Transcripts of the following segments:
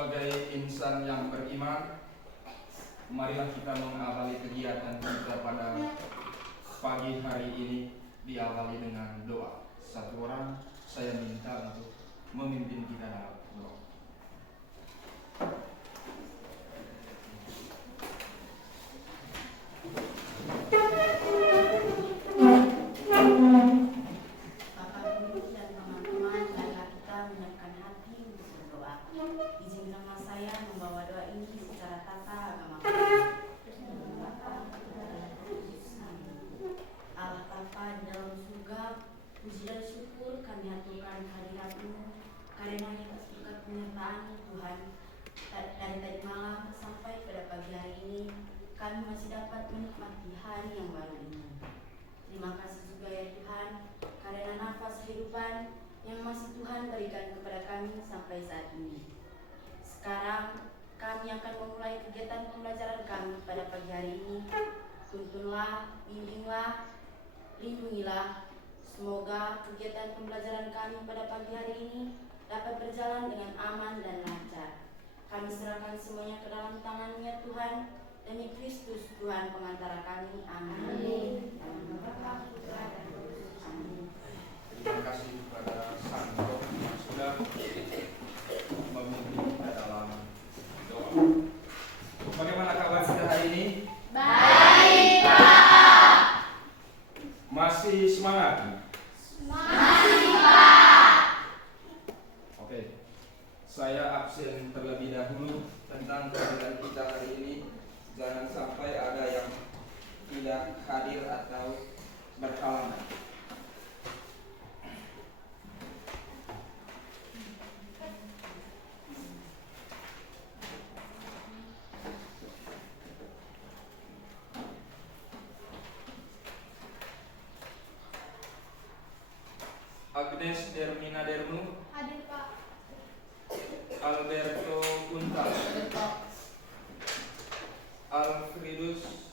Sebagai insan yang beriman, marilah kita mengawali kegiatan kita pada pagi hari ini diawali dengan doa. Satu orang saya minta untuk memimpin kita dalam doa. Kami masih dapat menikmati hari yang baru ini. Terima kasih juga ya Tuhan, karena nafas kehidupan yang masih Tuhan berikan kepada kami sampai saat ini. Sekarang kami akan memulai kegiatan pembelajaran kami pada pagi hari ini. Tuntunlah, bimbinglah, lindungilah. Semoga kegiatan pembelajaran kami pada pagi hari ini dapat berjalan dengan aman dan lancar. Kami serahkan semuanya ke dalam tangan-Mu ya Tuhan. Demi Kristus Tuhan pengantara kami. Amin. Terima kasih kepada Sang Roh yang sudah memimpin kita dalam doa. Bagaimana kabar kita hari ini? Baik, Pak. Masih semangat? Masih, Pak. Oke. Saya absen terlebih dahulu tentang kegiatan kita hari ini. Jangan sampai ada yang tidak hadir atau berhalangan. Agnes Dermina Dernu. Hadir, Pak. Alberto Kuntal. Hadir, Pak. Alfredus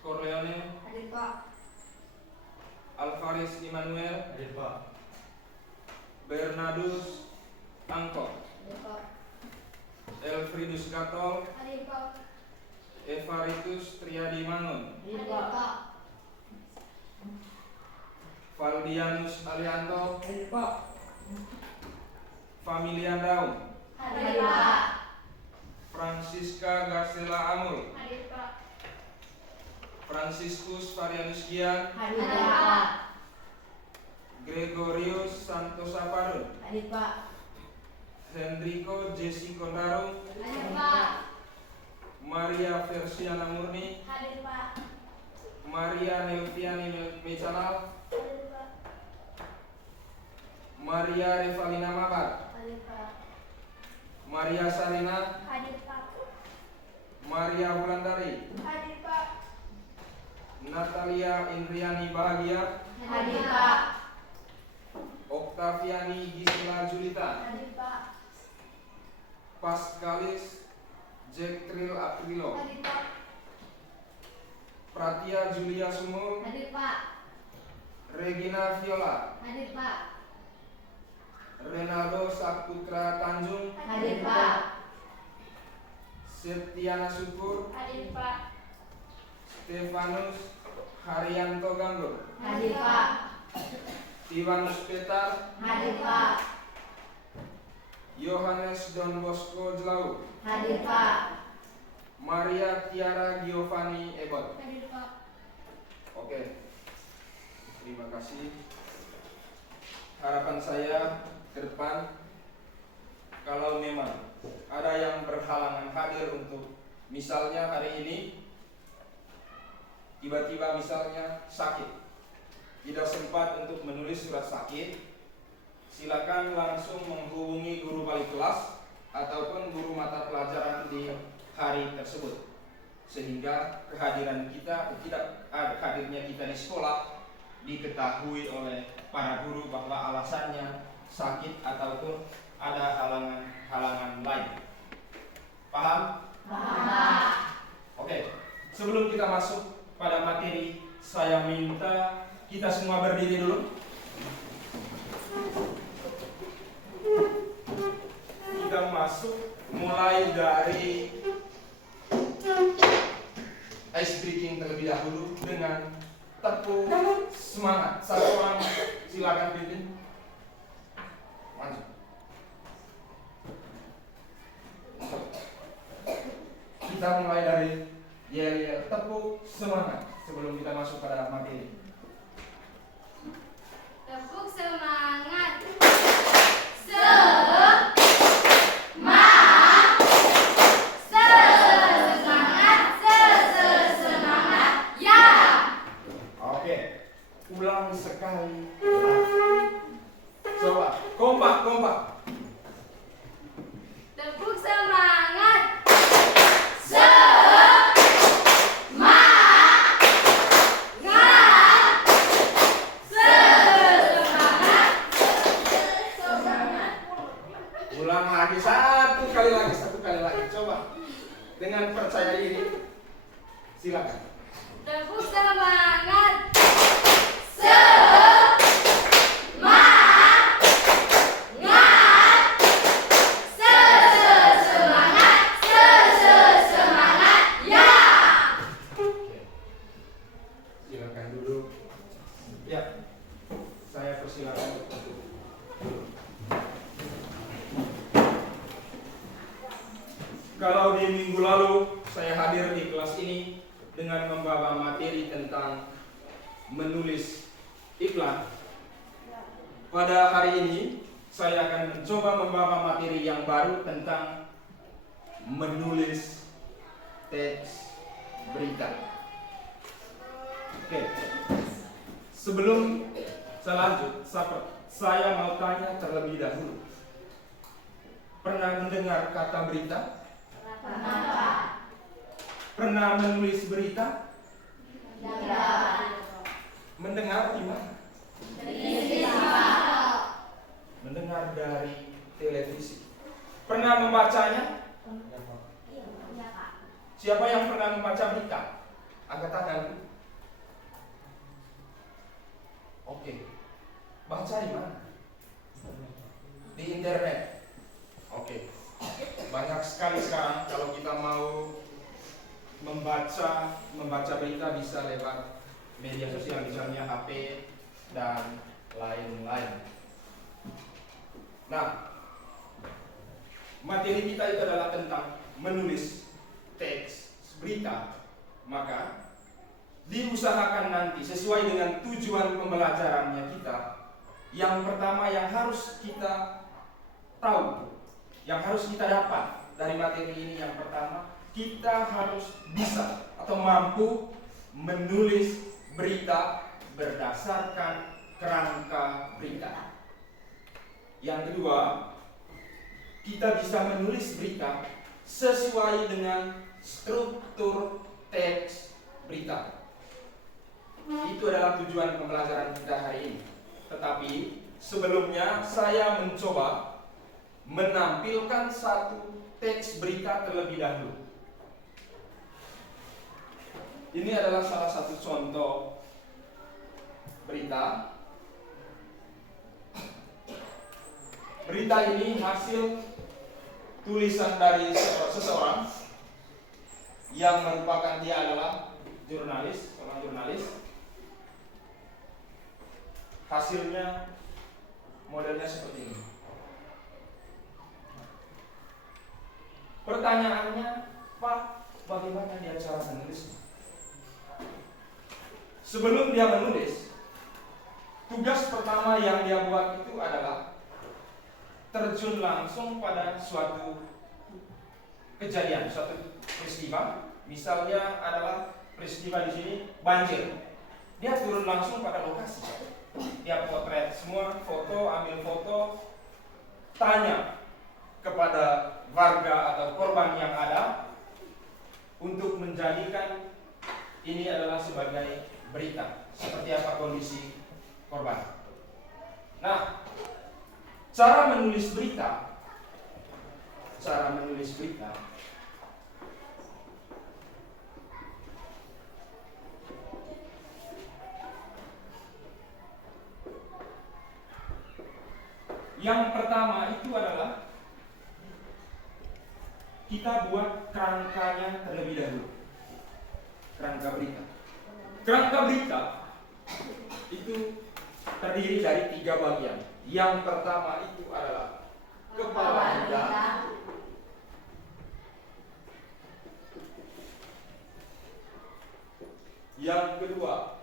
Corleone. Hadir, Pak. Alvaris Immanuel. Hadir, Pak. Bernardus Angkor. Hadir, Pak. Elfridus Gatol. Hadir, Pak. Evaritus Triadi Mangun. Hadir, Pak. Valdianus Alianto. Hadir, Pak. Familia Daun. Hadir, Pak. Francisca Garcela Amul. Hadir, Pak. Franciscus Varianus Gian. Hadir Hadir, Pak. Pak. Gregorius Santos Aparun. Hadir Pak. Henrico Jesse Kondarung. Hadir, Pak. Maria Versiana Murni. Hadir, Pak. Maria Nelviani Mecanal. Hadir, Pak. Maria Revalina Mabar. Hadir, Pak. Maria Sarina. Hadir, Pak. Maria Wulandari. Hadir, Pak. Natalia Indriani Bahagia. Hadir Pak. Oktaviani Gisela Julita. Hadir, Pak. Pascalis Jack Tril Aprilo. Hadir, Pak. Pratia Julia Sumul. Hadir, Pak. Regina Viola. Hadir, Pak. Renaldo Saputra Tanjung. Hadir Pak. Septiana Syukur. Hadir, Pak. Stefanus Haryanto Ganggur. Hadir Pak. Iwanus Petar. Hadir Pak. Yohanes Don Bosco Jelau. Hadir Pak. Maria Tiara Giovanni Ebot. Hadir, Pak. Oke. Terima kasih. Harapan saya ke depan, kalau memang ada yang berhalangan hadir untuk misalnya hari ini tiba-tiba misalnya sakit, tidak sempat untuk menulis surat sakit, silakan langsung menghubungi guru balik kelas ataupun guru mata pelajaran di hari tersebut, sehingga kehadiran kita, tidak hadirnya kita di sekolah diketahui oleh para guru bahwa alasannya sakit ataupun ada halangan lain. Paham? Paham. Oke, sebelum kita masuk pada materi, saya minta kita semua berdiri dulu. Kita masuk mulai dari ice breaking terlebih dahulu dengan tepuk semangat. Satu orang silakan pimpin. Maju. Kita mulai dari yel-yel tepuk semangat sebelum kita masuk pada materi. Tepuk semangat. Oke, ulang sekali. Coba, kompak. Tepuk semangat. Ulang lagi satu kali lagi. Coba dengan percaya diri. Silakan. Tepuk semangat. Silakan duduk. Ya, saya persilakan. Kalau di minggu lalu saya hadir di kelas ini dengan membawa materi tentang menulis iklan, pada hari ini saya akan mencoba membawa materi yang baru tentang menulis teks berita. Oke, sebelum saya lanjut, saya mau tanya terlebih dahulu. Pernah mendengar kata berita? Pernah menulis berita? Mendengar di mana? Mendengar dari televisi. Pernah membacanya? Siapa yang pernah membaca berita? Angkat tangan. Oke. Baca di mana? Di internet. Oke. Banyak sekali sekarang kalau kita mau membaca berita bisa lewat media sosial, misalnya HP dan lain-lain. Nah, materi kita itu adalah tentang menulis teks berita. Maka diusahakan nanti sesuai dengan tujuan pembelajarannya kita. Yang pertama yang harus kita tahu, yang harus kita dapat dari materi ini, yang pertama kita harus bisa atau mampu menulis berita berdasarkan kerangka berita. Yang kedua, kita bisa menulis berita sesuai dengan struktur teks berita. Itu adalah tujuan pembelajaran kita hari ini. Tetapi sebelumnya saya mencoba menampilkan satu teks berita terlebih dahulu. Ini adalah salah satu contoh berita. Berita ini hasil tulisan dari seseorang yang merupakan dia adalah seorang jurnalis. Hasilnya modelnya seperti ini. Pertanyaannya, Pak, bagaimana dia cara menulisnya? Sebelum dia menulis, tugas pertama yang dia buat itu adalah terjun langsung pada suatu kejadian, suatu peristiwa. Misalnya adalah peristiwa di sini banjir. Dia turun langsung pada lokasi. Dia potret semua, ambil foto, tanya kepada warga atau korban yang ada untuk menjadikan ini adalah sebagai berita, seperti apa kondisi korban. Nah, cara menulis berita yang pertama itu adalah kita buat kerangkanya terlebih dahulu. Kerangka berita. Kerangka berita itu terdiri dari 3 bagian. Yang pertama itu adalah kepala berita, yang kedua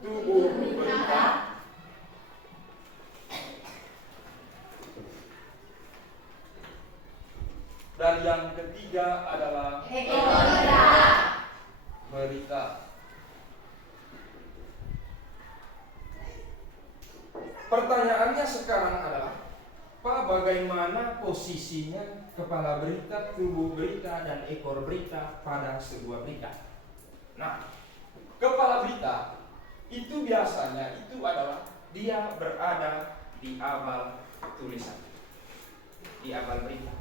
tubuh berita, dan yang ketiga adalah berita. Pertanyaannya sekarang adalah, Pak, bagaimana posisinya kepala berita, tubuh berita, dan ekor berita pada sebuah berita? Nah, kepala berita itu biasanya itu adalah dia berada di awal tulisan, di awal berita.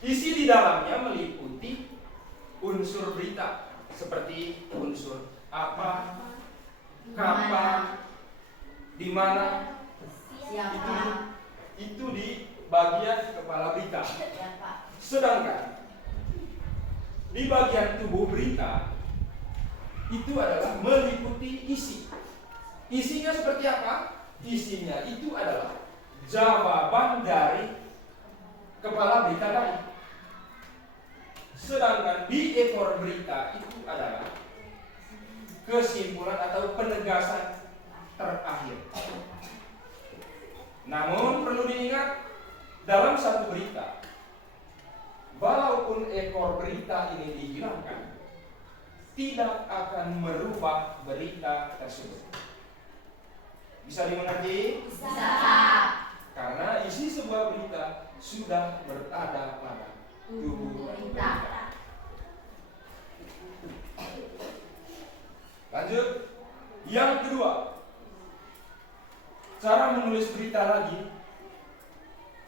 Isi di dalamnya meliputi unsur berita seperti unsur apa, kapan, di mana, Siapa? itu di bagian kepala berita. Siapa? Sedangkan di bagian tubuh berita itu adalah meliputi isi. Isinya seperti apa? Isinya itu adalah jawaban dari kepala berita tadi. Sedangkan di ekor berita itu adalah kesimpulan atau penegasan terakhir. Namun perlu diingat, dalam satu berita, walaupun ekor berita ini dihilangkan, tidak akan merubah berita tersebut. Bisa dimengerti? Bisa. Karena isi sebuah berita sudah berada pada tubuh berita. Lanjut. Yang kedua, cara menulis berita lagi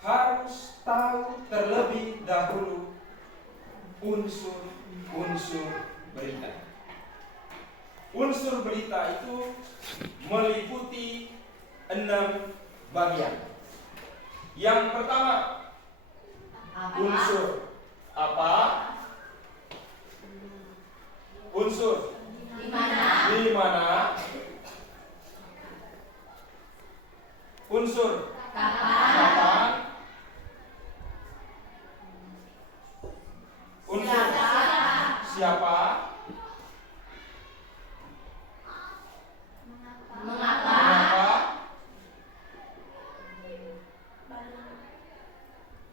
harus tahu terlebih dahulu unsur-unsur berita. Unsur berita itu meliputi 6 bagian. Yang pertama, unsur apa? Unsur Di mana? di mana? Unsur Kapan? kapan? Unsur siapa? Mengapa? Mengapa?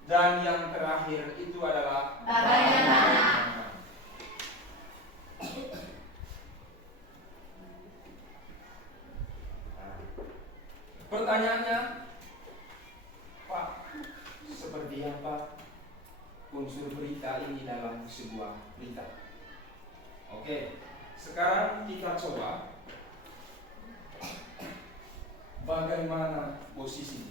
Dan yang terakhir itu adalah Bagaimana? Pertanyaannya, Pak, seperti apa unsur berita ini dalam sebuah berita? Oke, sekarang kita coba bagaimana posisi.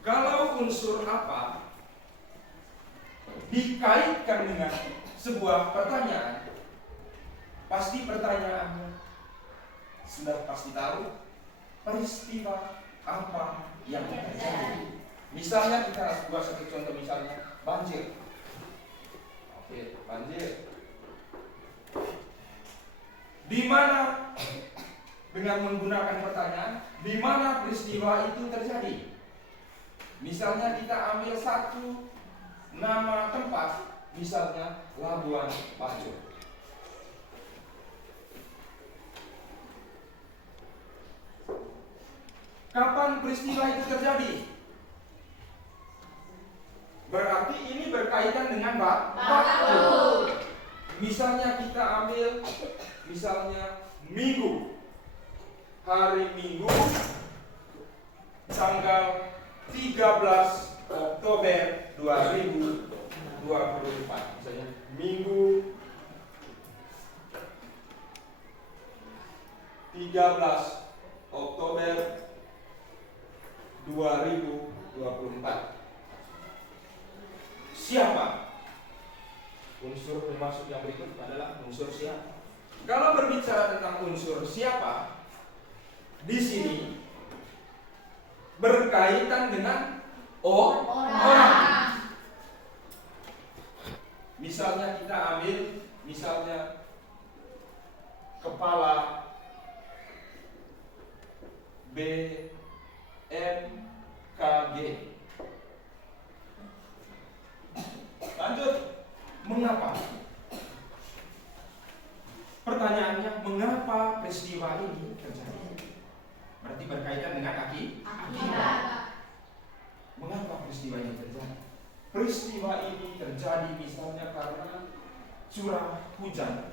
Kalau unsur apa dikaitkan dengan sebuah pertanyaan, pasti pertanyaannya sudah pasti tahu peristiwa apa yang terjadi. Misalnya kita buat satu contoh, misalnya banjir. Oke, banjir. Di mana, dengan menggunakan pertanyaan, di mana peristiwa itu terjadi? Misalnya kita ambil satu nama tempat, misalnya Labuan Bajo. Kapan peristiwa itu terjadi? Berarti ini berkaitan dengan waktu. Misalnya kita ambil misalnya Minggu. Hari Minggu tanggal 13 Oktober 2024. Misalnya Minggu 13 Oktober 2024. Siapa? Unsur termasuk yang berikut adalah unsur siapa. Kalau berbicara tentang unsur siapa, di sini berkaitan dengan orang. Misalnya kita ambil kepala BMKG. Lanjut, mengapa? Pertanyaannya, mengapa peristiwa ini terjadi? Berarti berkaitan dengan akibat. Mengapa peristiwa ini terjadi? Peristiwa ini terjadi misalnya karena curah hujan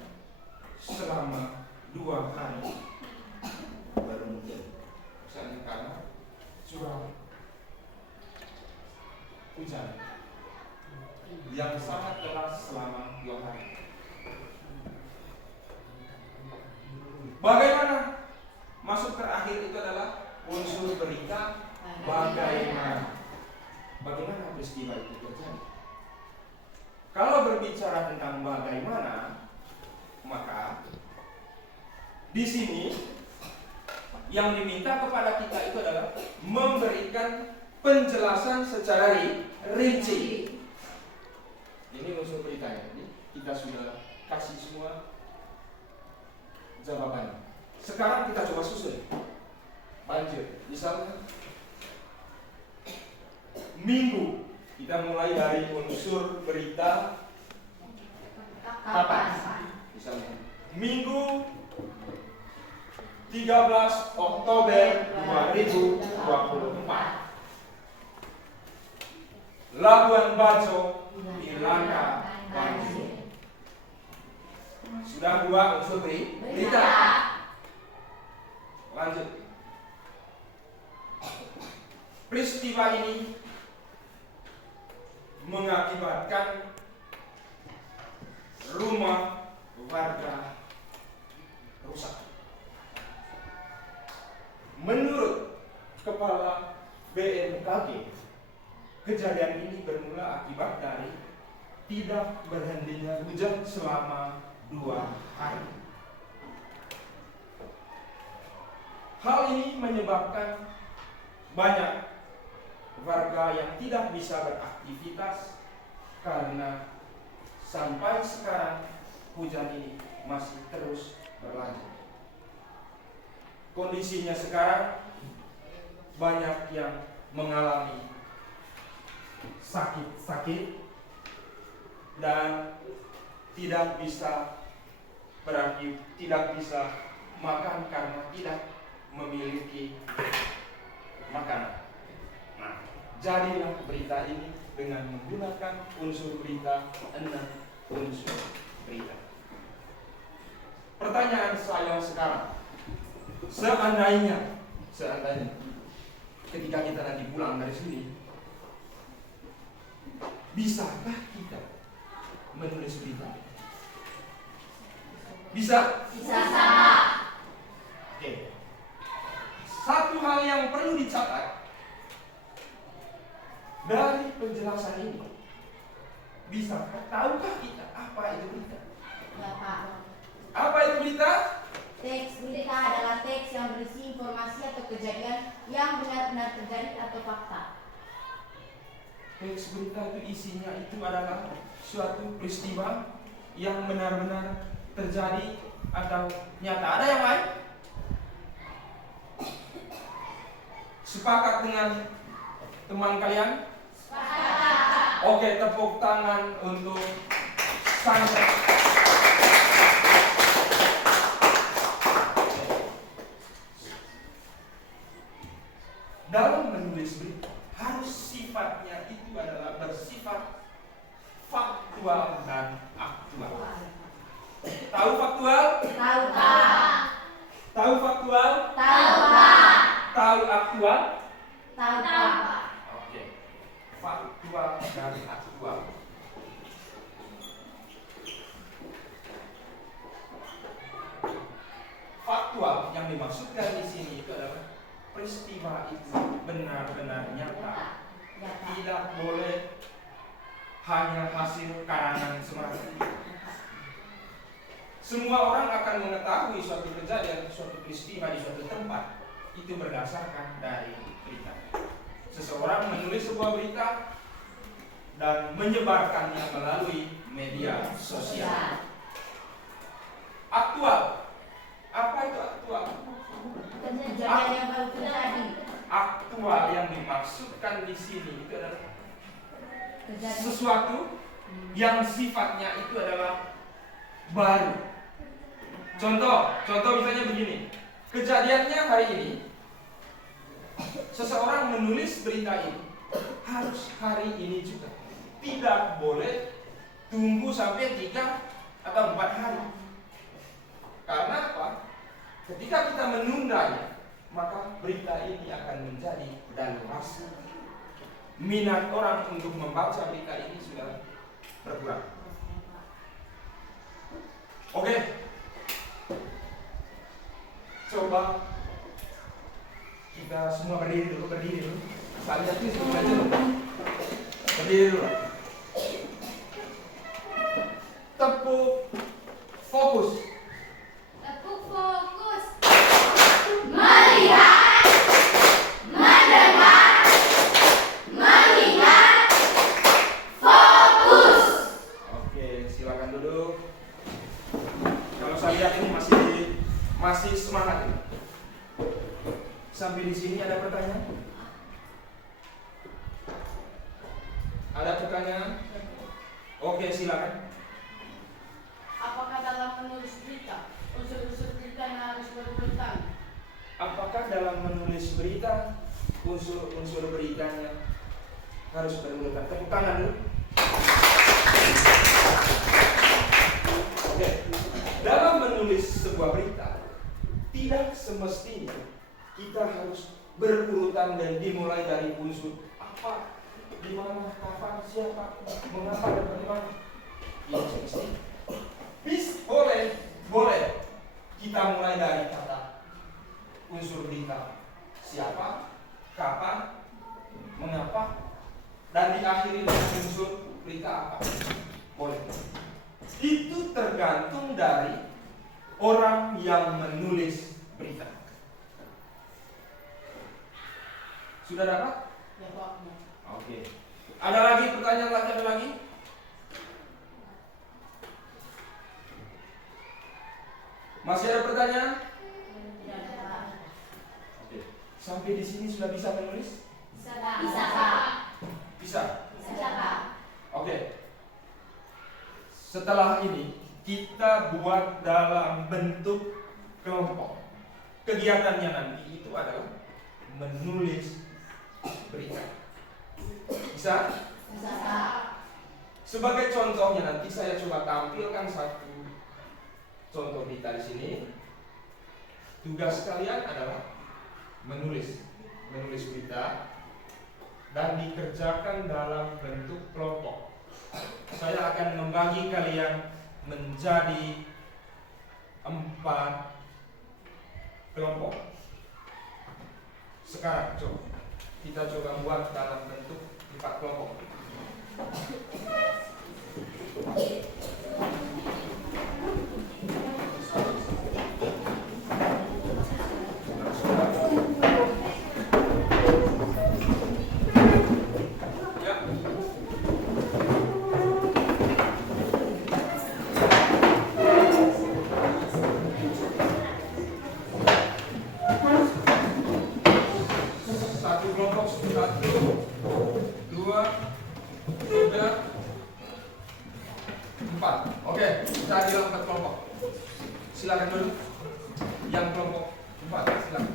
selama 2 hari beruntun. Misalnya karena curah hujan yang sangat deras selama 2 hari. Bagaimana? Masuk terakhir itu adalah unsur berita bagaimana. Bagaimana peristiwa itu terjadi? Kalau berbicara tentang bagaimana, maka di sini yang diminta kepada kita itu adalah memberikan penjelasan secara rinci. Ini unsur beritanya. Jadi kita sudah kasih semua jawabannya. Sekarang kita coba susun. Lanjut. Misalnya minggu, kita mulai dari unsur berita kapan. Misalnya minggu 13 Oktober 2024, Labuan Bajo dilanda banjir. Sudah 2 unsur berita. Lanjut. Peristiwa ini mengakibatkan rumah warga rusak. Menurut Kepala BMKG, kejadian ini bermula akibat dari tidak berhentinya hujan selama 2 hari. Hal ini menyebabkan banyak warga yang tidak bisa beraktivitas karena sampai sekarang hujan ini masih terus berlanjut. Kondisinya sekarang banyak yang mengalami sakit-sakit dan tidak bisa makan karena tidak memiliki makanan. Nah, jadilah berita ini dengan menggunakan unsur berita 6 unsur berita. Pertanyaan saya sekarang, seandainya ketika kita nanti pulang dari sini, bisakah kita menulis berita? Bisa? Bisa. Oke. Satu hal yang perlu dicatat dari penjelasan ini, tahukah kita apa itu berita? Ya, Pak. Apa itu berita? Teks berita adalah teks yang berisi informasi atau kejadian yang benar-benar terjadi atau fakta. Teks berita itu isinya itu adalah suatu peristiwa yang benar-benar terjadi atau nyata. Ada yang lain? Sepakat dengan teman kalian? Sepakat. Oke, tepuk tangan untuk Sandra. Dalam menulis berita harus sifatnya itu adalah bersifat faktual dan aktual. Tahu faktual? Tahu, Pak. Tahu faktual? Tahu, Pak. Tahu aktual? Tahu, Pak. Oke. Faktual dan aktual. Faktual yang dimaksudkan di sini itu adalah peristiwa itu benar-benar nyata. Tidak boleh hanya hasil karangan semata. Semua orang akan mengetahui suatu kejadian, suatu peristiwa di suatu tempat itu berdasarkan dari berita. Seseorang menulis sebuah berita dan menyebarkannya melalui media sosial. Aktual. Apa itu aktual? Kejadian yang baru terjadi. Aktual yang dimaksudkan di sini itu adalah sesuatu yang sifatnya itu adalah baru. Contoh misalnya begini. Kejadiannya hari ini, seseorang menulis berita ini harus hari ini juga. Tidak boleh tunggu sampai 3 atau 4 hari. Karena apa? Ketika kita menundanya, maka berita ini akan menjadi daluarsa. Minat orang untuk membaca berita ini sudah berkurang. Oke. Coba kita semua berdiri dulu. Saya tuh semua aja dulu. Berdiri dulu. Tepuk fokus. Tepuk fokus. Melihat, mendengar, mengingat, fokus. Oke, silakan duduk. Kalau saya lihat ini masih semangat ini. Sampai di sini ada pertanyaan? Ada pertanyaan? Oke, silakan. Apakah dalam menulis berita, unsur-unsur berita yang harus berurutan? Apakah dalam menulis berita unsur-unsur beritanya harus berurutan? Tepuk tangan dulu. Oke. Dalam menulis sebuah berita, tidak semestinya kita harus berurutan dan dimulai dari unsur apa, di mana, kapan, siapa, mengapa, dan bagaimana. Ini semestinya. Boleh kita mulai dari kata unsur berita siapa, kapan, mengapa, dan diakhiri dengan unsur berita apa. Boleh. Itu tergantung dari orang yang menulis berita. Sudah dapat? Ya Pak. Oke. Ada lagi pertanyaan lagi? Ada lagi? Masih ada pertanyaan? Oke. Sampai di sini sudah bisa menulis? Bisa, Pak. Bisa. Bisa, Pak. Oke. Setelah ini kita buat dalam bentuk kelompok. Kegiatannya nanti itu adalah menulis berita. Bisa? Bisa, Pak. Sebagai contohnya nanti saya coba tampilkan satu contoh berita di sini. Tugas kalian adalah menulis berita dan dikerjakan dalam bentuk kelompok. Saya akan membagi kalian menjadi 4 kelompok. Sekarang kita coba buat dalam bentuk 4 kelompok. Silakan dulu. Yang kelompok 4, silakan.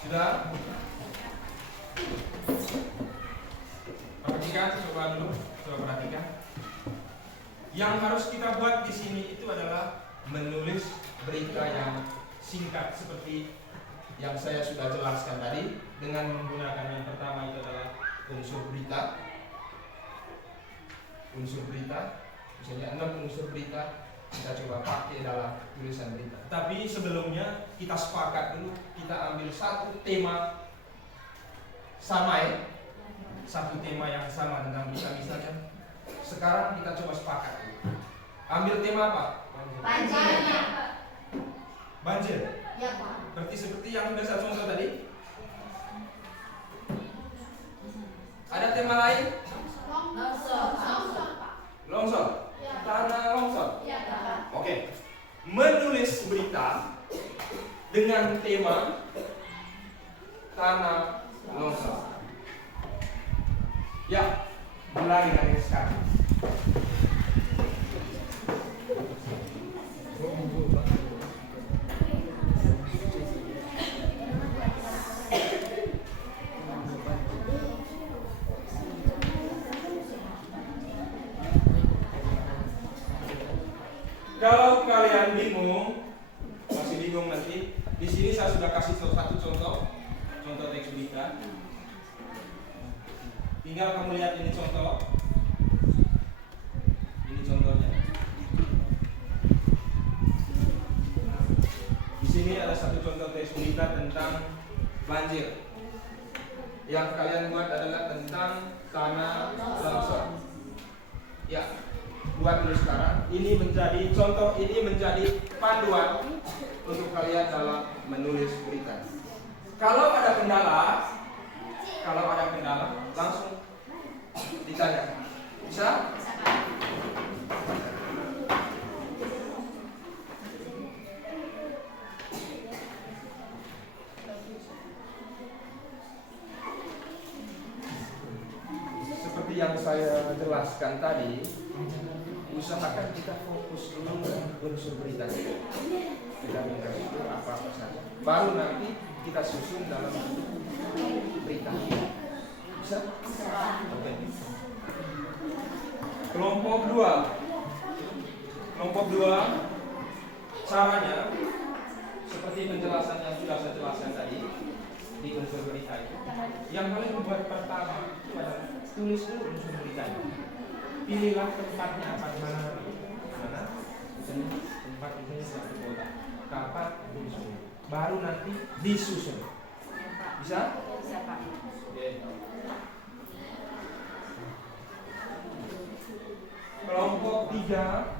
Sudah? Perhatikan, coba dulu, coba perhatikan. Yang harus kita buat di sini itu adalah menulis berita yang singkat seperti yang saya sudah jelaskan tadi, dengan menggunakan yang pertama itu adalah unsur berita. Unsur berita, misalnya 6 unsur berita. kita coba pakai dalam tulisan berita. Tapi sebelumnya kita sepakat dulu, kita ambil satu tema sama ya, satu tema yang sama tentang berita misalnya. Sekarang kita coba sepakat dulu. Ambil tema apa? Banjir. Banjir. Ya, Pak. Berarti seperti yang sudah saya contoh tadi. Ada tema lain? Longsor, Pak. Longsor. Tanah longsor. Ya, Pak. Oke. Menulis berita dengan tema tanah longsor. Ya, mulai dari sekarang. Kalau kalian bingung, masih bingung nanti, di sini saya sudah kasih satu contoh teks berita. Tinggal kamu lihat ini contoh. Ini contohnya. Di sini ada satu contoh teks berita tentang banjir. Yang kalian buat adalah tentang tanah longsor. Ya. Buat dulu sekarang. Ini menjadi contoh, ini menjadi panduan untuk kalian dalam menulis berita. Kalau ada kendala langsung ditanya. Bisa? Seperti yang saya jelaskan tadi, usahakan kita fokus dulu unsur berita kita minta itu apa saja, baru nanti kita susun dalam berita. Bisa? Oke. Kelompok 2 caranya seperti penjelasan yang sudah saya jelaskan tadi di unsur berita itu. Yang paling membuat pertama itu adalah tulis dulu unsur beritanya. Pilihlah tempatnya apa, mana tempat misalnya satu kota, kapan disusun, baru nanti disusun. Bisa? Bisa, Pak. Oke. Kelompok 3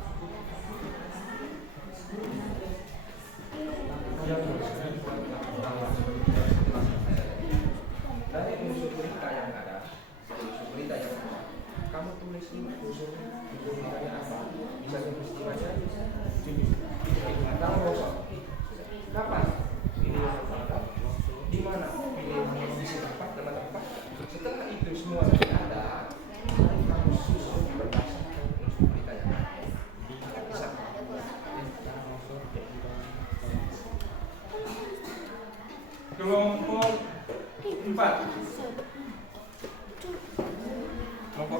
dari unsur berita yang ada, kamu tulis dulu unsur beritanya apa, misalnya peristiwanya tanah longsor, kapan, pilih tempat, di mana, pilih kondisi tempat, nama tempat. Setelah itu semua sudah ada, kamu susun berdasarkan unsur beritanya. Bisa? Kelompok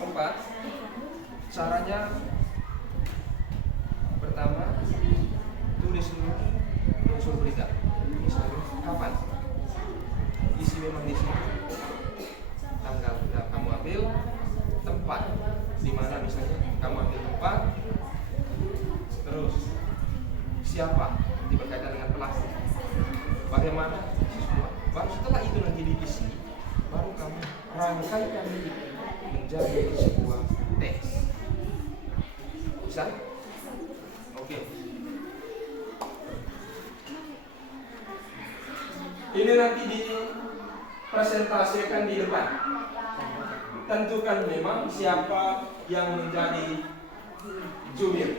4 caranya pertama tulis dulu unsur berita, misalnya kapan, isi memang di sini, tanggal sudah kamu ambil, tempat di mana misalnya kamu ambil tempat, terus siapa di berkaitan dengan pelaku, bagaimana semua. Baru setelah itu nanti diisi, baru kamu rangkaikan menjadi sebuah teks. Bisa? Oke. Ini nanti dipresentasikan di depan. Tentukan memang siapa yang menjadi jubir.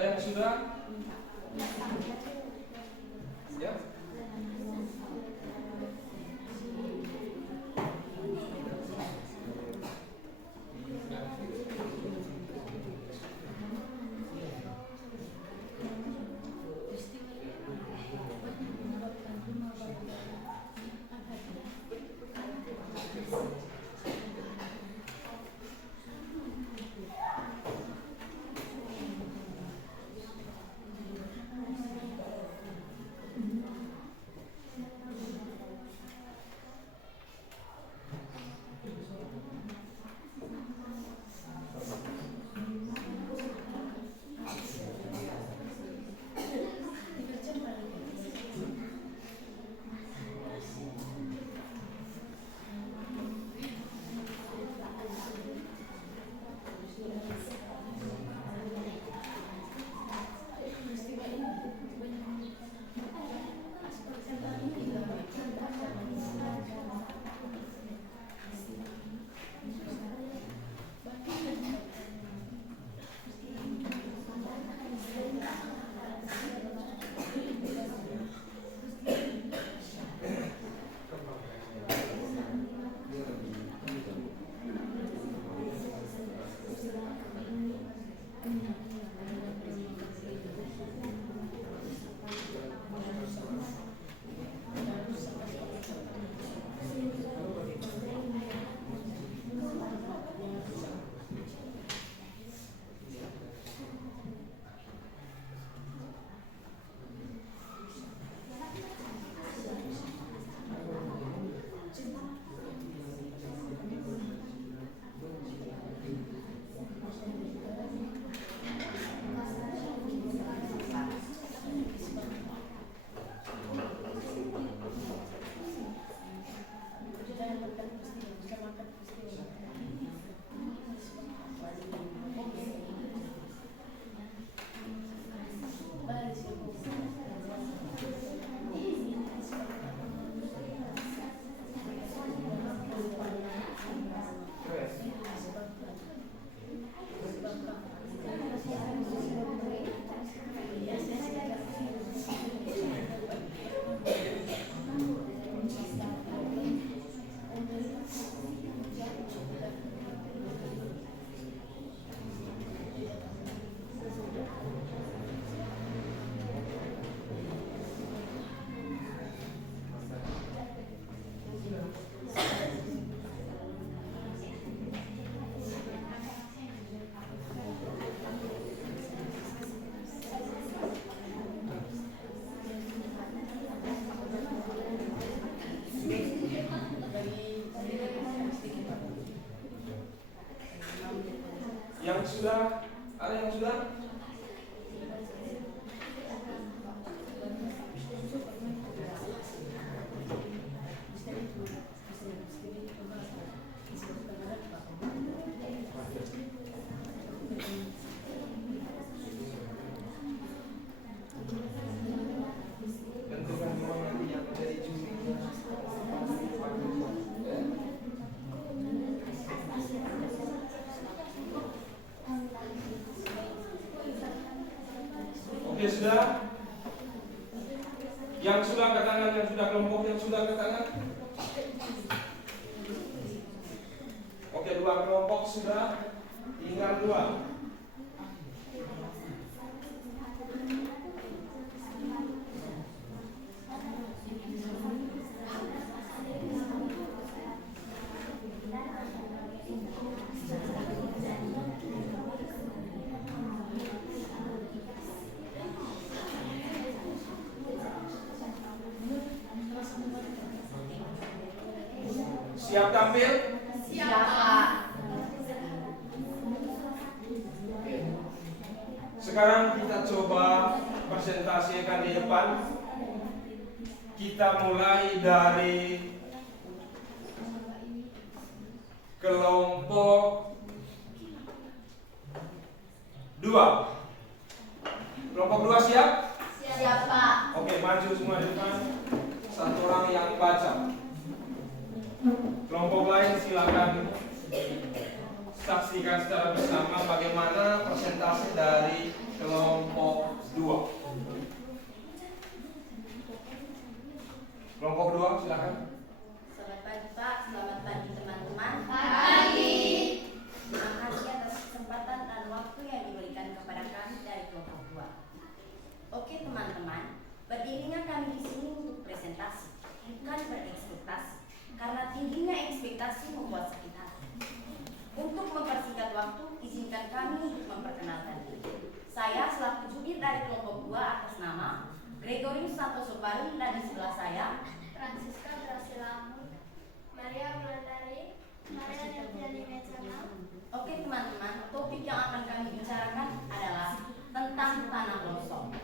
yang sudah? Ya. Yang sudah, ada yang sudah? Tentukan ruang nanti yang menjadi jurinya. Oke, sudah? Yang sudah angkat tangan, yang sudah kelompok, yang sudah angkat tangan? Oke, 2 kelompok sudah, tinggal 2. Siap tampil? Siap, Pak. Sekarang kita coba presentasikan di depan. Kita mulai dari kelompok 2. Kelompok 2 siap? Siap, Pak. Oke, maju semua di depan. Satu orang yang baca. Kelompok lain silakan saksikan secara bersama bagaimana presentasi dari kelompok berpresentasi, bukan berekspektasi. Karena tingginya ekspektasi membuat sakit hati. Untuk mempersingkat waktu, izinkan kami untuk memperkenalkan diri. Saya selaku jubir dari kelompok 2 atas nama Gregorius Santoso Parun, dan di sebelah saya Francisca Brasilamu, Maria Wulandari, Maria Nerjani Mecana. Oke teman-teman, topik yang akan kami bicarakan adalah tentang tanah longsor.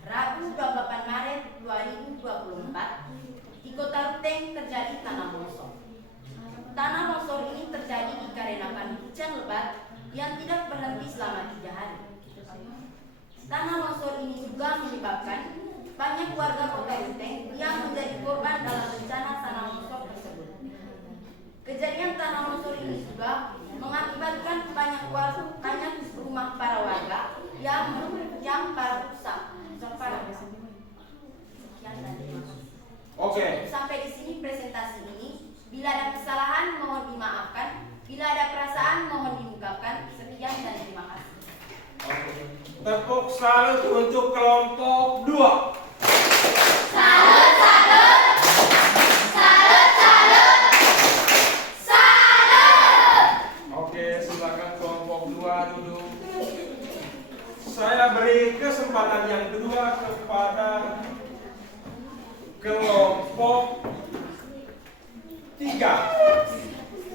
Rabu 28 Maret 2024, di Kota Ruteng terjadi tanah longsor. Tanah longsor ini terjadi dikarenakan hujan lebat yang tidak berhenti selama 3 hari. Tanah longsor ini juga menyebabkan banyak warga Kota Ruteng yang menjadi korban dalam bencana tanah longsor tersebut. Kejadian tanah longsor ini juga mengakibatkan banyak rumah para warga yang rusak. Sekian dan terima kasih. Oke. Sampai di sini presentasi ini. Bila ada kesalahan mohon dimaafkan. Bila ada perasaan mohon diungkapkan. Sekian dan terima kasih. Oke. Tepuk salut untuk kelompok 2. Salut, salut. Salut, salut. Salut. Oke, silakan kelompok 2 duduk. Saya beri kesempatan yang kedua kepada kelompok 3.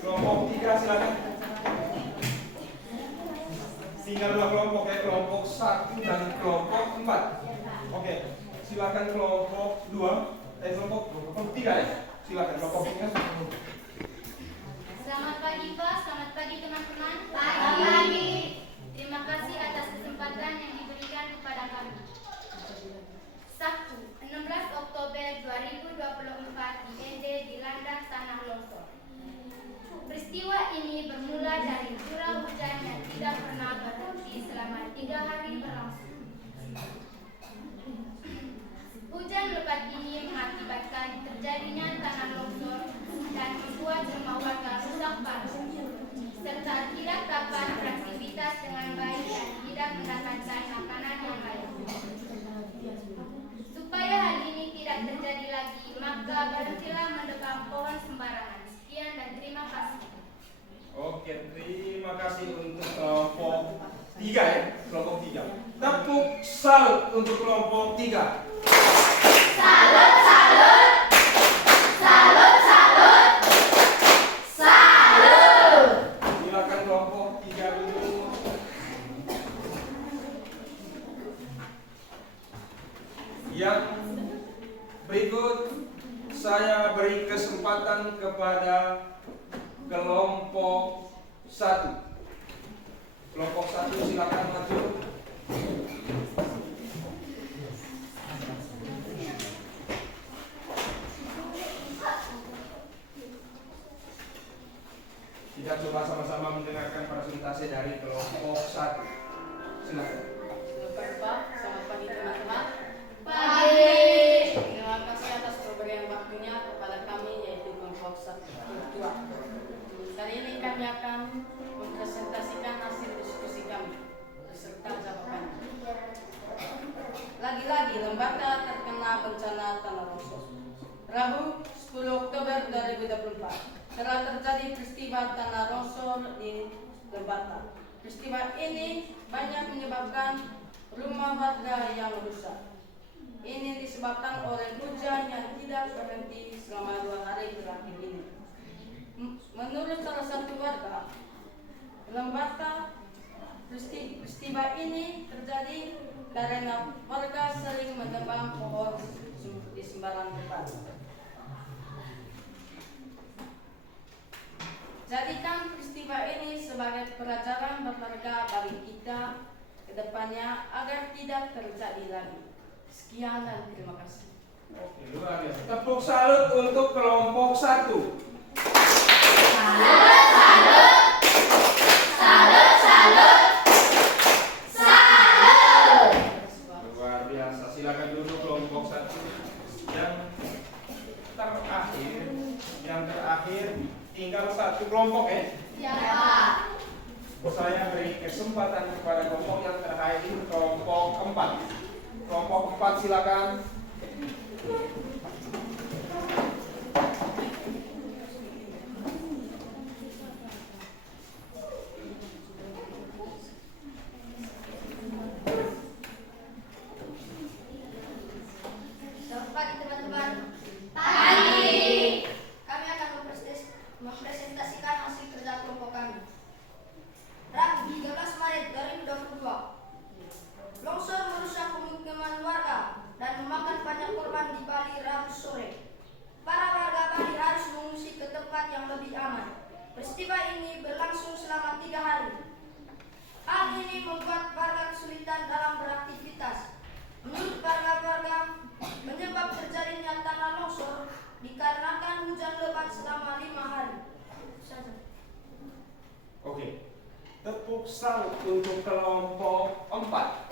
Kelompok 3 silakan. Tinggal 2 kelompok ya, kelompok 1 dan kelompok 4. Oke, silakan kelompok 2. Kelompok 3 ya. Silakan kelompok 3. Selamat pagi Pak, selamat pagi teman-teman. Pagi. Terima kasih atas kesempatan yang diberikan kepada kami. Sabtu, 16 Oktober 2024 di ND dilanda tanah longsor. Peristiwa ini bermula dari curah hujan yang tidak pernah berhenti selama 3 hari berlangsung. Hujan lebat ini mengakibatkan terjadinya tanah longsor dan membuat rumah warga rusak parah, serta tidak dapat beraktivitas dengan baik dan tidak mendapatkan makanan yang layak. Supaya hal ini tidak terjadi lagi, maka berhentilah mendebang pohon sembarangan. Sekian dan terima kasih. Oke, terima kasih untuk kelompok 3 ya, kelompok 3. Tepuk salut untuk kelompok 3. Salut, salut. Salut, salut. Salut. Silakan kelompok 3 dulu. Yang berikut saya beri kesempatan kepada kelompok 1. Kelompok 1 silakan maju. Kita coba sama-sama mendengarkan presentasi dari kelompok 1. Silakan. Selamat Pak, selamat pagi teman-teman. Pagi. Terima kasih atas pemberian waktunya kepada kami yaitu kelompok 1. Kali ini kami akan mempresentasikan hasil diskusi kami beserta jawabannya. Lagi-lagi Lembata terkena bencana tanah longsor. Rabu 10 Oktober 2024 telah terjadi peristiwa tanah longsor di Lembata. Peristiwa ini banyak menyebabkan rumah warga yang rusak. Ini disebabkan oleh hujan yang tidak berhenti selama 2 hari terakhir ini. Menurut salah satu warga Lembata, peristiwa ini terjadi karena warga sering menebang pohon di sembarang tempat. Jadikan peristiwa ini sebagai pelajaran berharga bagi kita ke depannya agar tidak terjadi lagi. Sekian dan terima kasih. Oke, luar biasa. Tepuk salut untuk kelompok 1. Salut, salut. Salut, salut. Salut. Luar biasa. Silakan duduk kelompok 1. Yang terakhir tinggal 1 kelompok ya. Ya, Pak. Saya beri kesempatan kepada kelompok yang terakhir, kelompok 4. Kelompok 4 silakan. saja. Oke. Tepuk salut untuk kelompok 4.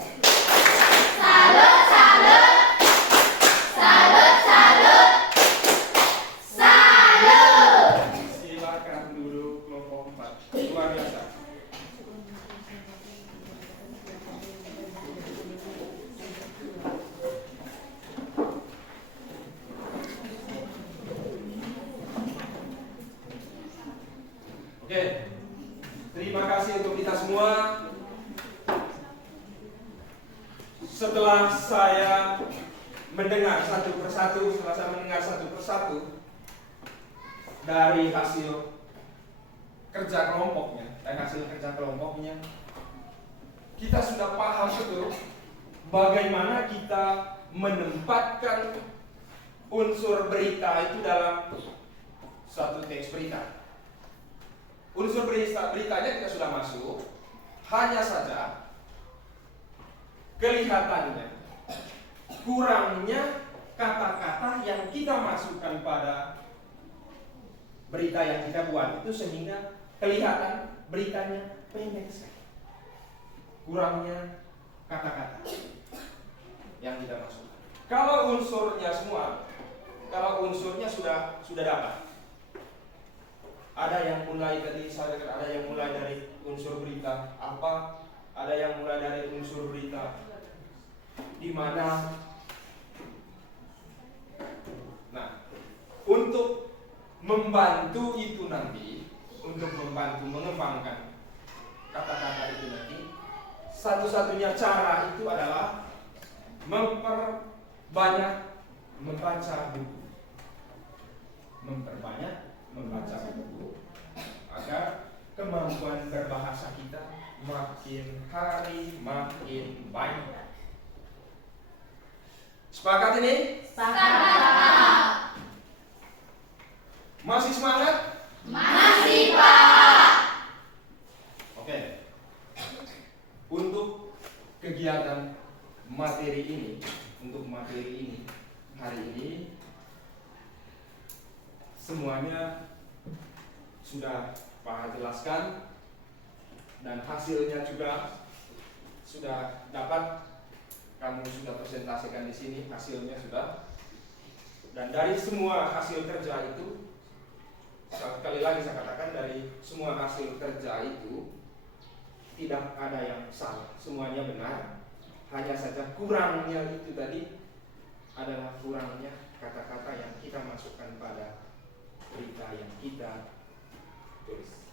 Salut, salut. Salut, salut. Salut. Silakan duduk kelompok 4. Luar biasa. Oke. Terima kasih untuk kita semua. Setelah saya mendengar satu persatu dari hasil kerja kelompoknya, kita sudah paham betul bagaimana kita menempatkan unsur berita itu dalam satu teks berita. Unsur beritanya kita sudah masuk, hanya saja kelihatannya kurangnya kata-kata yang kita masukkan pada berita yang kita buat itu, sehingga kelihatan beritanya pendek sekali. Kurangnya kata-kata yang kita masukkan. Kalau unsurnya sudah dapat. Ada yang mulai tadi saya katakan, ada yang mulai dari unsur berita apa, ada yang mulai dari unsur berita di mana. Nah, untuk membantu itu nanti, untuk membantu mengembangkan kata-kata itu nanti, satu-satunya cara itu adalah memperbanyak membaca buku. Membaca buku agar kemampuan berbahasa kita makin hari makin baik. Sepakat ini? Sepakat. Masih semangat? Masih, Pak. Oke. Untuk kegiatan materi ini hari ini semuanya sudah Pak jelaskan, dan hasilnya juga sudah dapat kamu sudah presentasikan di sini, hasilnya sudah. Dan dari semua hasil kerja itu, sekali lagi saya katakan, dari semua hasil kerja itu tidak ada yang salah, semuanya benar. Hanya saja kurangnya itu tadi adalah kurangnya kata-kata yang kita masukkan pada berita yang kita tulis.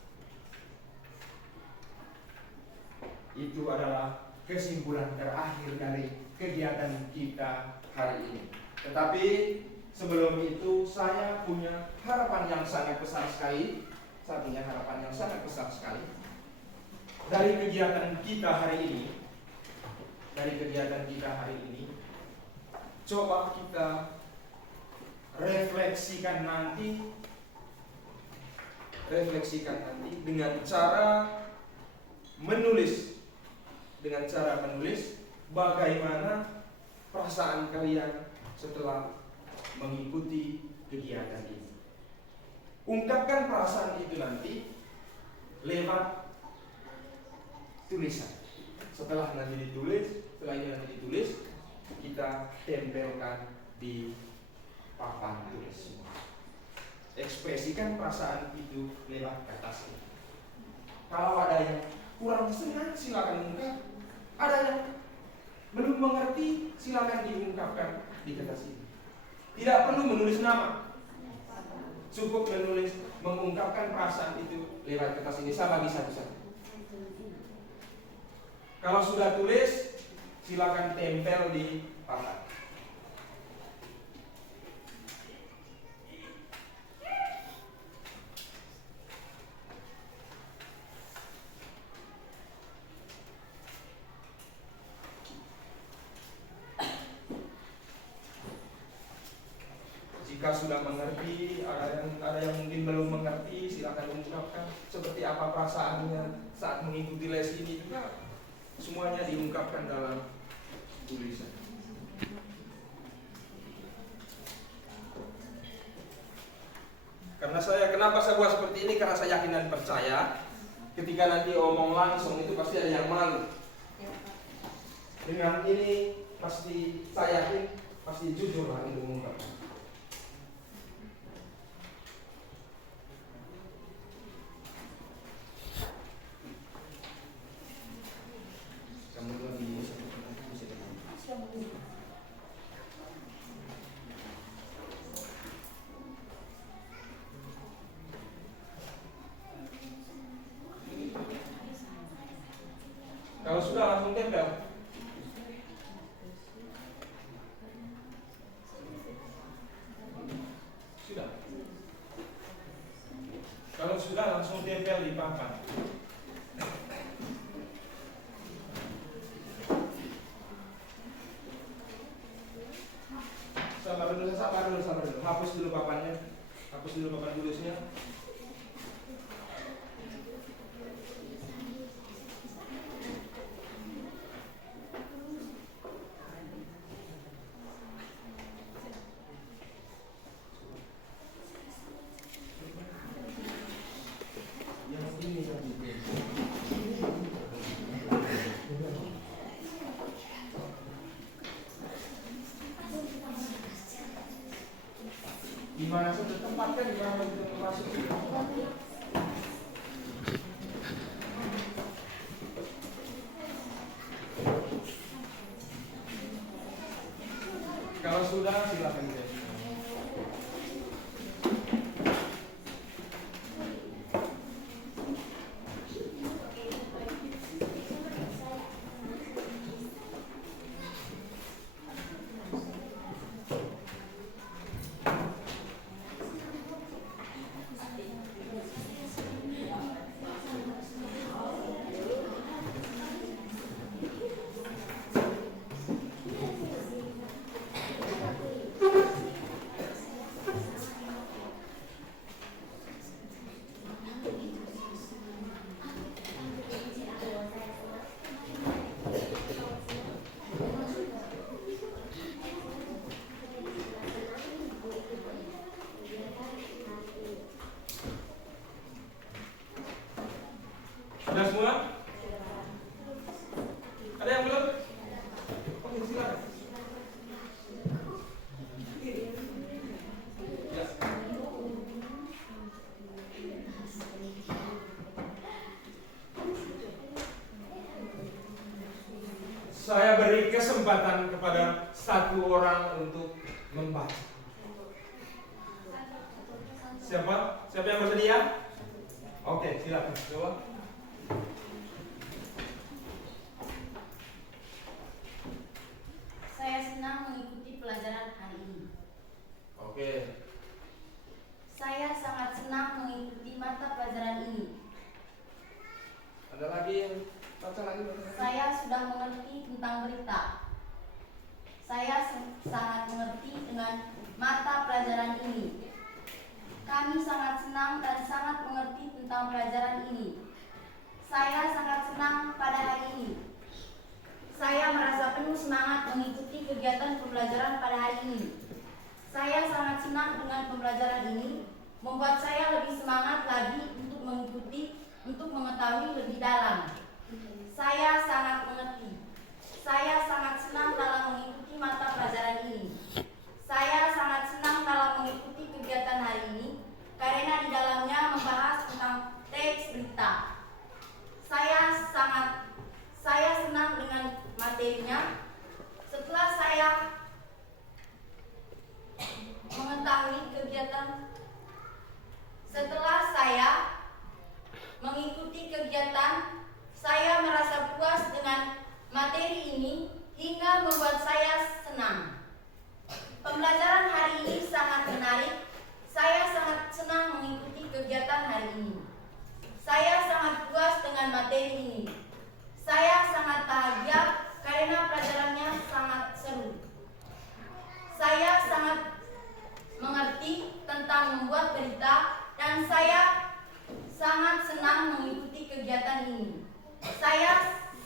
Itu adalah kesimpulan terakhir dari kegiatan kita hari ini. Tetapi sebelum itu saya punya harapan yang sangat besar sekali. Dari kegiatan kita hari ini, coba kita refleksikan nanti dengan cara menulis bagaimana perasaan kalian setelah mengikuti kegiatan ini. Ungkapkan perasaan itu nanti lewat tulisan. Setelah ini nanti ditulis, kita tempelkan di papan tulis. Ekspresikan perasaan itu lewat kertas ini. Kalau ada yang kurang senang, silakan ungkap. Ada yang belum mengerti, silakan diungkapkan di kertas ini. Tidak perlu menulis nama, cukup mengungkapkan perasaan itu lewat kertas ini. Saya bagi satu-satu. Kalau sudah tulis, silakan tempel di papan. Jika sudah mengerti, ada yang mungkin belum mengerti, silakan ungkapkan seperti apa perasaannya saat mengikuti les ini juga. Semuanya diungkapkan dalam tulisan. Kenapa saya buat seperti ini? Karena saya percaya ketika nanti omong langsung itu pasti ada yang malu. Dengan ini pasti saya yakin pasti jujur lah itu mengungkapkan. Kamu lebih kalau sudah langsung tempel. Sudah. Kalau sudah langsung tempel di papan. Sabar dulu. Hapus dulu papannya. Hapus dulu papan tulisnya. Dimana sudah tempatkan, dimana sudah masuk. Kalau sudah silakan guys. Sudah semua? Ada yang belum? Oke, silakan. Ya. Saya beri kesempatan kepada satu orang untuk membaca. Siapa? Siapa yang bersedia? Oke, silakan. Coba. Saya senang mengikuti pelajaran hari ini. Oke. Saya sangat senang mengikuti mata pelajaran ini. Ada lagi yang baca lagi? Saya sudah mengerti tentang berita. Saya sangat mengerti dengan mata pelajaran ini. Kami sangat senang dan sangat mengerti tentang pelajaran ini. Saya sangat senang pada hari ini. Saya merasa penuh semangat mengikuti kegiatan pembelajaran pada hari ini. Saya sangat senang dengan pembelajaran ini, membuat saya lebih semangat lagi untuk mengetahui lebih dalam. Saya sangat mengerti. Saya sangat senang dalam mengikuti mata pelajaran ini. Saya sangat senang dalam mengikuti kegiatan hari ini, karena di dalamnya membahas tentang teks berita. Saya senang dengan materinya. Setelah saya mengikuti kegiatan, saya merasa puas dengan materi ini hingga membuat saya senang. Pembelajaran hari ini sangat menarik. Saya sangat senang mengikuti kegiatan hari ini. Saya sangat puas dengan materi ini. Saya sangat bahagia karena pelajarannya sangat seru. Saya sangat mengerti tentang membuat berita dan saya sangat senang mengikuti kegiatan ini. Saya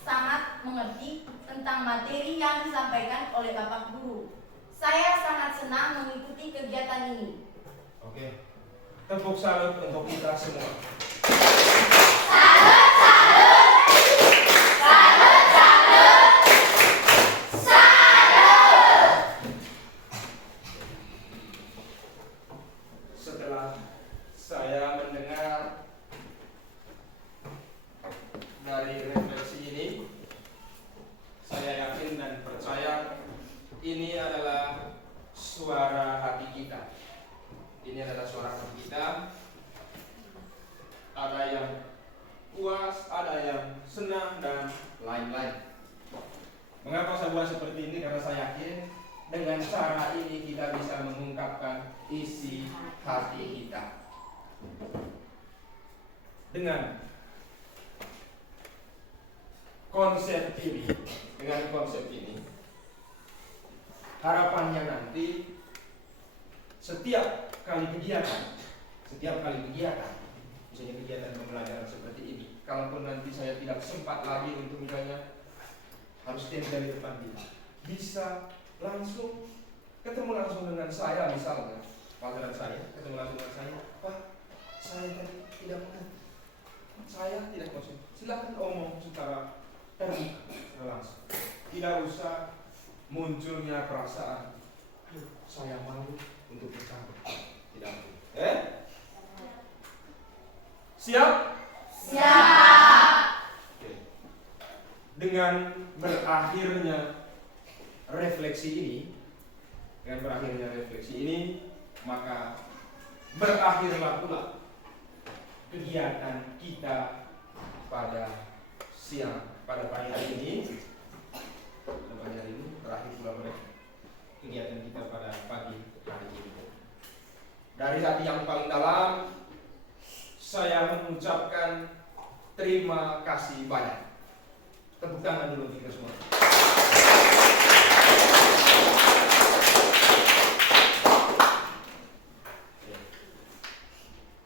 sangat mengerti tentang materi yang disampaikan oleh Bapak Guru. Saya sangat senang mengikuti kegiatan ini. Oke. Tepuk salut untuk kita semua. Setelah saya mendengar dari refleksi ini, saya yakin dan percaya ini adalah suara hati kita. Ini adalah suara hati kita. Ada yang puas, ada yang senang, dan lain-lain. Mengapa saya buat seperti ini? Karena saya yakin dengan cara ini kita bisa mengungkapkan isi hati kita. Dengan konsep ini, harapannya nanti setiap kali kegiatan, misalnya kegiatan pembelajaran seperti ini, kalaupun nanti saya tidak sempat lagi untuk misalnya harus dari depan kita, bisa langsung ketemu langsung dengan saya, misalnya pelajaran saya, ketemu langsung dengan saya, Pak, saya tadi tidak mengerti, saya tidak konsep. Silakan omong secara terbuka langsung, tidak usah munculnya perasaan saya malu untuk bercanda, tidak perlu. Siap? Oke. Dengan berakhirnya refleksi ini, maka berakhirlah pula kegiatan kita pada pagi hari ini. Berakhir pula kegiatan kita pada pagi hari ini. Dari hati yang paling dalam, saya mengucapkan terima kasih banyak. Tepuk tangan dulu kita semua.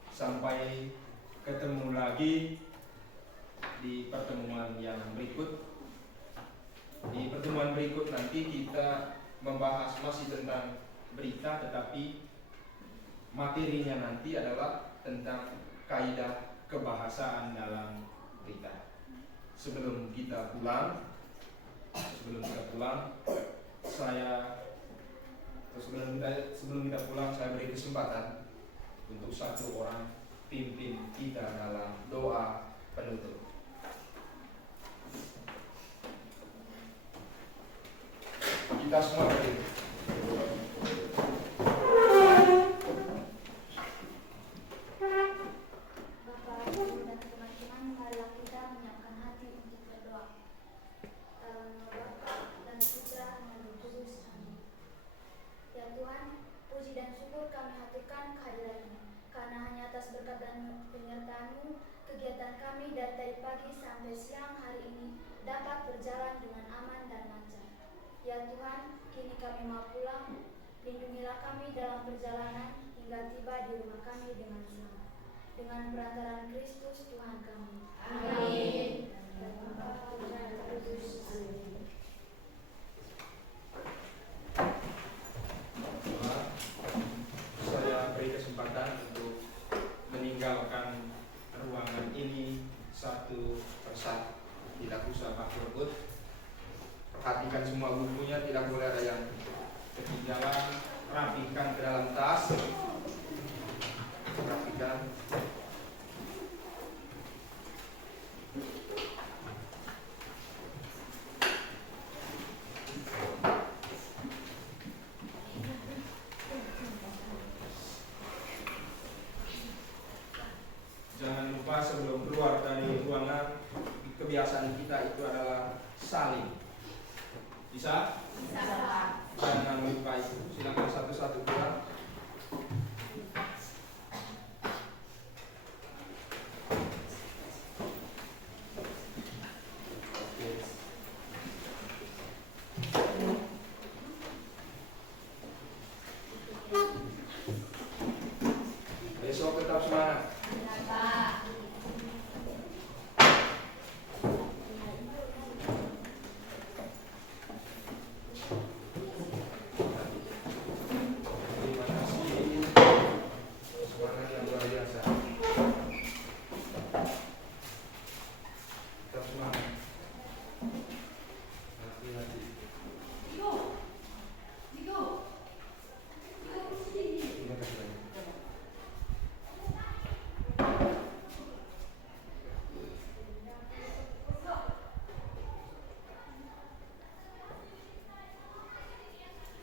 Sampai ketemu lagi di pertemuan yang berikut. Di pertemuan berikut nanti kita membahas masih tentang berita, tetapi materinya nanti adalah tentang kaidah kebahasaan dalam berita. Sebelum kita pulang, sebelum kita pulang, saya beri kesempatan untuk satu orang pimpin kita dalam doa penutup. Kita semua berdiri. Bapak, Ibu, dan teman-teman, marilah kita menyiapkan hati untuk berdoa. Dalam nama Bapa dan Putra dan Roh Kudus. Amin. Ya Tuhan, puji dan syukur kami haturkan kehadiran-Mu, karena hanya atas berkat dan penyertaan-Mu, kegiatan kami dari tadi pagi sampai siang hari ini dapat berjalan dengan aman dan lancar. Ya Tuhan, kini kami mau pulang, lindungilah kami dalam perjalanan hingga tiba di rumah kami dengan selamat. Dengan perantaraan Kristus Tuhan kami. Amin. Dan Bapa, Putra, dan Roh Kudus. Amin. Saya beri kesempatan untuk meninggalkan ruangan ini satu persatu, tidak usah berebut. Perhatikan semua bukunya, tidak boleh ada yang ketinggalan. Rapikan ke dalam tas. Rapikan. Jangan lupa sebelum keluar dari ruangan, kebiasaan kita itu adalah saling. Bisa? Jangan lupa itu. Silakan satu-satu keluar.